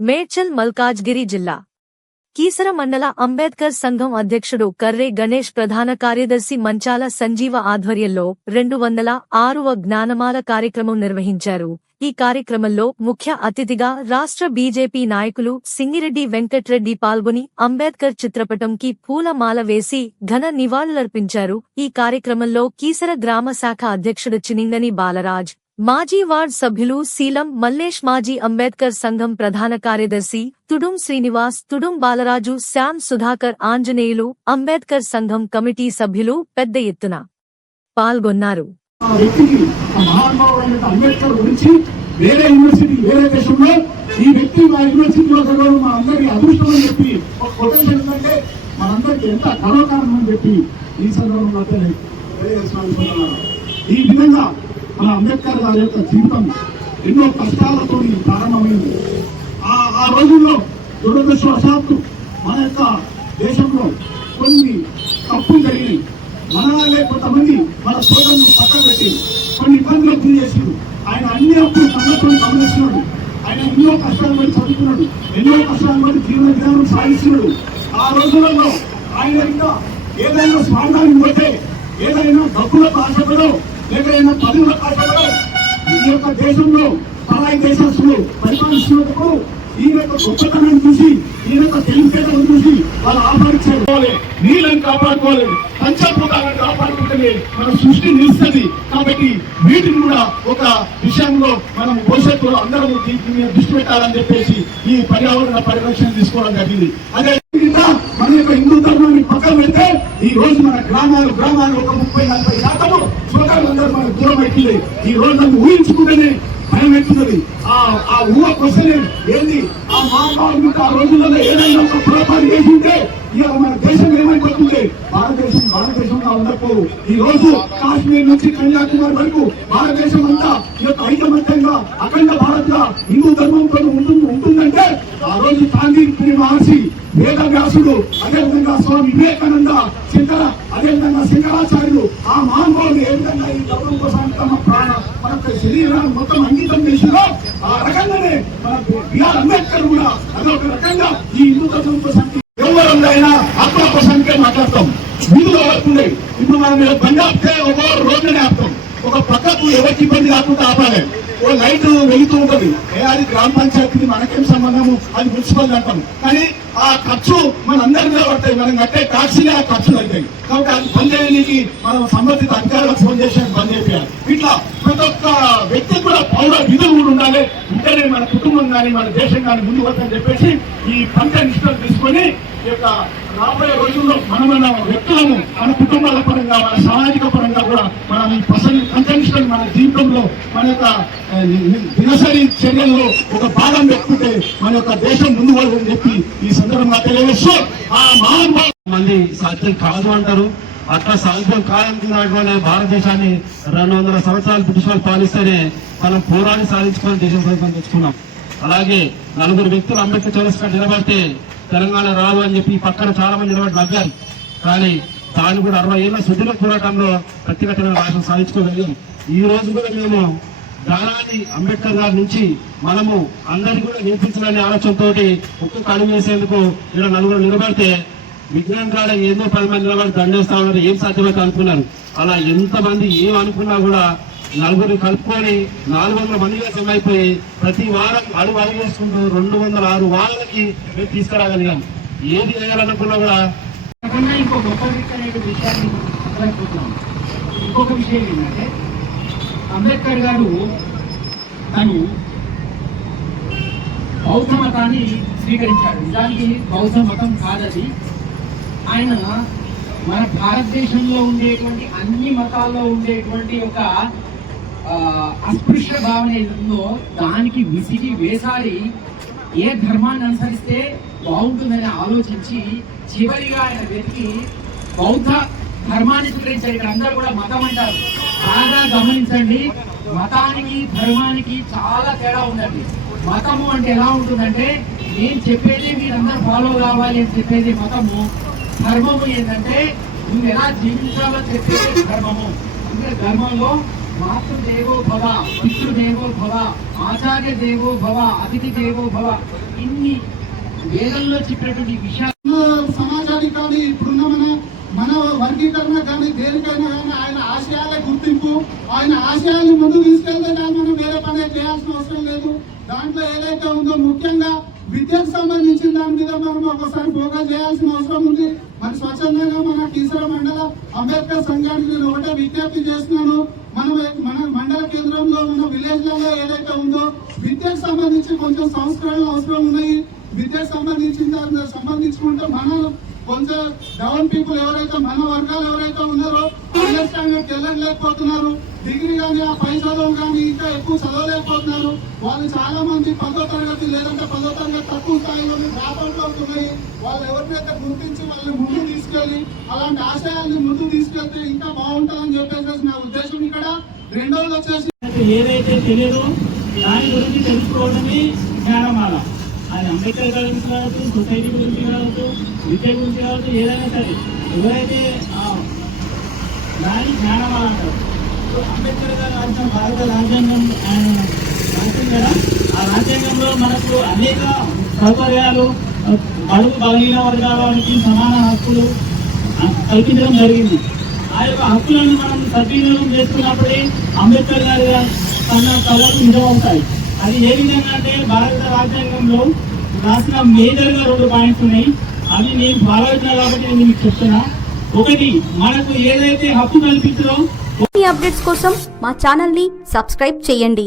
మేడ్చల్ మల్కాజ్గిరి జిల్లా కీసర మండల అంబేద్కర్ సంఘం అధ్యక్షుడు కర్రే గణేష్ ప్రధాన కార్యదర్శి మంచాల సంజీవ ఆధ్వర్యంలో 206వ జ్ఞానమాల కార్యక్రమం నిర్వహించారు. ఈ కార్యక్రమంలో ముఖ్య అతిథిగా రాష్ట్ర బీజేపీ నాయకులు సింగిరెడ్డి వెంకట్రెడ్డి పాల్గొని అంబేద్కర్ చిత్రపటంకి పూలమాల వేసి ఘన నివాళులర్పించారు. ఈ కార్యక్రమంలో కీసర గ్రామ శాఖ అధ్యక్షుడు చినింగని బాలరాజ్, మాజీ వార్డ్ సభ్యులు శీలం మల్లేష్, మాజీ అంబేద్కర్ సంఘం ప్రధాన కార్యదర్శి తుడుం శ్రీనివాస్, తుడుం బాలరాజు, శ్యామ్ సుధాకర్, ఆంజనేయులు, అంబేద్కర్ సంఘం కమిటీ సభ్యులు పెద్ద ఎత్తున పాల్గొన్నారు. ఈ విధంగా మన అంబేద్కర్ గారి యొక్క జీవితం ఎన్నో కష్టాలతో ప్రారంభమైంది. ఆ రోజుల్లో దురదృష్టవశాత్తు మన యొక్క దేశంలో కొన్ని తప్పులు జరిగినాయి. మనలే కొంతమంది మన సోదరులను పక్కన పెట్టి కొన్ని ఇబ్బందులకు గురి చేసిండు. ఆయన అన్ని అప్పుడు కళ్ళతో గమనిస్తున్నాడు. ఆయన ఎన్నో కష్టాలు పడి చదువుతున్నాడు, ఎన్నో కష్టాలు పడి జీవన విధానం సాగిస్తున్నాడు. ఆ రోజులలో ఆయన ఇంకా ఏదైనా స్వార్థానికి పోతే, ఏదైనా డబ్బులకు ఆశపడో, ఏదైనా పదవులకు ఆశపడో, ఈ యొక్క దేశంలో పరాయి దేశస్తులు పరిపాలిస్తున్నప్పుడు ఈయన యొక్క గొప్పతనాన్ని చూసి, ఈయన యొక్క తెలివితేటలను చూసి వాళ్ళు ఆహ్వానించుకోవాలి. నీళ్ళని కాపాడుకోవాలి, పంచభూతాలను కాపాడుకుంటేనే మన సృష్టి నిలుస్తుంది. కాబట్టి వీటిని కూడా ఒక విషయంలో మనం భవిష్యత్తులో అందరం దీని మీద దృష్టి పెట్టాలని చెప్పేసి ఈ పర్యావరణ పరిరక్షణ తీసుకోవడం జరిగింది. అదే మన యొక్క హిందూ ధర్మాన్ని పక్కన పెడితే ఈ రోజు మన గ్రామాలు ఒక 30-40% సోదరులందరూ మనకు దూరం అవుతుంది. ఈ రోజు నన్ను ఊహించుకుంటేనే భయం అవుతున్నది. ఆ ఊహ క్వశ్చన్ ఏంది? ఆ మహాత్మాలు ఆ రోజులలో ఏదైనా ఒక పొరపాటు చేసింటే ఇక మన దేశం ఏమైపోతుంది? భారతదేశంగా ఉండకపోవు. ఈ రోజు కాశ్మీర్ నుంచి కన్యాకుమారి వరకు భారతదేశం అంతా ఈ యొక్క ఐకమత్యంగా అఖండ భారత్ గా హిందూ ధర్మంతో ఉంటుందంటే ఆ రోజు గాంధీ మహర్షి, వేదవ్యాసుడు, అదేవిధంగా స్వామి వివేకానంద, అదేవిధంగా శంకరాచార్యులు, ఆ మహానుభావులు ఏ విధంగా ఈ ధర్మం కోసం తమ మన శరీరాన్ని మొత్తం అంకితం చేసిందో ఆ రకంగానే మన బిఆర్ అంబేద్కర్ కూడా అదొక రకంగా ఈ హిందూ ధర్మం కోసం ఎవరైనా ఆత్మ కోసానికే మాట్లాడతాం. ముందుగా వస్తుండే ఇప్పుడు మనం బండి ఆపితే ఒక రోడ్డునే ఆపుతాం. ఒక పక్కకు ఎవరికి ఇబ్బంది కాకుండా ఆపాలి. ఓ లైట్ వెళుతూ ఉంటుంది. అది గ్రామ పంచాయతీకి మనకేం సంబంధము, అది మున్సిపల్ అంటాం. కానీ ఆ ఖర్చు మన అందరి మీద పడతాయి. మనం కట్టే ట్యాక్సీలే ఆ ఖర్చులు అవుతాయి. కాబట్టి అది బంద్ చేయడానికి మనం సంబంధిత అధికారులకు ఫోన్ చేసి బంద్ చేయాలి. ఇట్లా ప్రతి ఒక్క వ్యక్తికి కూడా పౌర విధులు కూడా ఉండాలి. ఉంటేనే మన కుటుంబం కానీ మన దేశం కానీ ముందు వస్తుందని చెప్పేసి ఈ పంట నిష్ఠలు తీసుకొని ఈ యొక్క రాబోయే రోజుల్లో మన వ్యక్తులను, మన కుటుంబాల పరంగా, మన సామాజిక పరంగా కూడా మనం ఈ పంచనిష్టలు మన జీవితంలో మన యొక్క దినసరి చర్యల్లో ఒక భాగం పెట్టుకుంటే మన యొక్క దేశం ముందు పడుతుందని చెప్పి ఈ సందర్భంగా తెలియజేస్తూ ఆ మహానుభావులు మంది సాధ్యం కాదు అంటారు. అట్లా సాధ్యం కాదనుకున్నటువంటి భారతదేశాన్ని 200 సంవత్సరాలు బ్రిటిష్ వాళ్ళు పాలిస్తేనే మనం పోరాడి సాధించుకొని దేశం ప్రభుత్వం తెచ్చుకున్నాం. అలాగే 4 వ్యక్తులు అంబేద్కర్ చౌరస్తా నిలబడితే తెలంగాణ రాదు అని చెప్పి పక్కన చాలా మంది నిలబడి నగ్గారు. కానీ తాను కూడా 60 ఏళ్ల సుదీర్ఘ పోరాటంలో ప్రత్యేకమైన భాషను సాధించుకోగలిగాం. ఈ రోజు కూడా మేము దానాన్ని అంబేద్కర్ గారి నుంచి మనము అందరికీ కూడా నేర్పించాలనే ఆలోచనతో ఒక్కొక్క అడుగు వేసేందుకు ఇక్కడ 4 నిలబడితే విజ్ఞానం కాడ ఏదో 10 మంది నిలబడి దండేస్తా ఉన్నారు. ఏం సాధ్యమైతే అనుకున్నారు. అలా ఎంతమంది ఏం అనుకున్నా కూడా 4 కలుపుకొని 400 మందిగా సమైపోయి ప్రతి వారం అడుగు వేసుకుంటూ 206 వాళ్ళకి మేము తీసుకురాగలిగాం. ఏది చేయాలనుకున్నా కూడా ఇంకొక విషయం ఏంటంటే అంబేద్కర్ గారు తను బౌద్ధ మతాన్ని స్వీకరించాడు. నిజానికి బౌద్ధ మతం కాదది. ఆయన మన భారతదేశంలో ఉండేటువంటి అన్ని మతాల్లో ఉండేటువంటి ఒక అస్పృశ్య భావన ఏదో దానికి విసిగి వేసారి ఏ ధర్మాన్ని అనుసరిస్తే బాగుంటుందని ఆలోచించి చివరిగా ఆయన వెతికి బౌద్ధ ధర్మాన్ని స్వీకరించారు. ఇక్కడ అందరూ కూడా మతం అంటారు. బాగా గమనించండి, మతానికి ధర్మానికి చాలా తేడా ఉందండి. మతము అంటే ఎలా ఉంటుందంటే నేను చెప్పేది మీరందరూ ఫాలో కావాలి అని చెప్పేది మతము. ధర్మము ఏంటంటే నువ్వు ఎలా జీవించాలో చెప్పేది ధర్మము. అంటే ధర్మంలో మాతృదేవో భవ, పితృదేవో భవ, ఆచార్య దేవో భవ, అతిథి దేవో భవ ఇన్ని వేదంలో చెప్పినటువంటి విషయాలు సమాజానికి కానీ ఇప్పుడున్న మన వర్గీకరణ కానీ దేనికైనా కానీ ఆయన ఆశయాలే గుర్తింపు. ఆయన ఆశయాలను ముందుకు తీసుకెళ్తే కానీ మనం వేరే పని చేయాల్సిన అవసరం లేదు. దాంట్లో ఏదైతే ఉందో ముఖ్యంగా విద్యకు సంబంధించిన దాని మీద మనం ఒకసారి ఫోకస్ చేయాల్సిన అవసరం ఉంది. మరి స్వచ్ఛందంగా మన కీసర మండల అంబేద్కర్ సంఘానికి నేను ఒకటే విజ్ఞప్తి చేస్తున్నాను. మన మండల కేంద్రంలో ఉన్న విలేజ్లలో ఏదైతే ఉందో విద్యకు సంబంధించి కొంచెం సంస్కరణలు అవసరం ఉన్నాయి. విద్యకు సంబంధించుకుంటే మన కొంచెం డౌన్ పీపుల్ ఎవరైతే మన వర్గాలు ఎవరైతే ఉన్నారో అండర్స్టాండింగ్ వెళ్ళలేకపోతున్నారు. డిగ్రీ కానీ ఆ పై చదువు కానీ ఇంకా ఎక్కువ చదవలేకపోతున్నారు. వాళ్ళు చాలా మంది 10వ తరగతి లేదంటే 10వ తరగతి తక్కువ స్థాయిలో డ్రాప్అవుట్ అవుతున్నాయి. వాళ్ళు ఎవరినైతే గుర్తించి వాళ్ళని ముందుకు తీసుకెళ్లి అలాంటి ఆశయాల్ని ముందుకు తీసుకెళ్తే ఇంకా బాగుంటుందని చెప్పేసి నా ఉద్దేశం. ఇక్కడ రెండోది వచ్చేసి ఏదైతే తెలియదో దాని గురించి తెలుసుకోవడమే జ్ఞానమాల. అది అంబేద్కర్ గారి గురించి కావచ్చు, సొసైటీ గురించి కావచ్చు, విద్య గురించి కావచ్చు, ఏదైనా సరే ఎవరైతే దాని జ్ఞానమాల అంటారు. అంబేద్కర్ గారు రాసిన భారత రాజ్యాంగం ఆయన రాసింది కదా, ఆ రాజ్యాంగంలో మనకు అనేక సౌకర్యాలు బడుగు బలహీన వర్గాల వారికి సమాన హక్కులు కల్పించడం జరిగింది. ఆ యొక్క హక్కులను మనం సద్వినియోగం చేసుకున్నప్పుడే అంబేద్కర్ గారి తన కళలు నిజమవుతాయి. అది ఏ విధంగా అంటే భారత రాజ్యాంగంలో రాసిన మేజర్గా 2 పాయింట్స్ ఉన్నాయి. అవి నేను ఫాలో అవుతున్నా కాబట్టి నేను మీకు చెప్తున్నా. ఒకటి, మనకు ఏదైతే హక్కు కల్పించదో ఈ అప్డేట్స్ కోసం మా ఛానల్ ని సబ్స్క్రైబ్ చేయండి.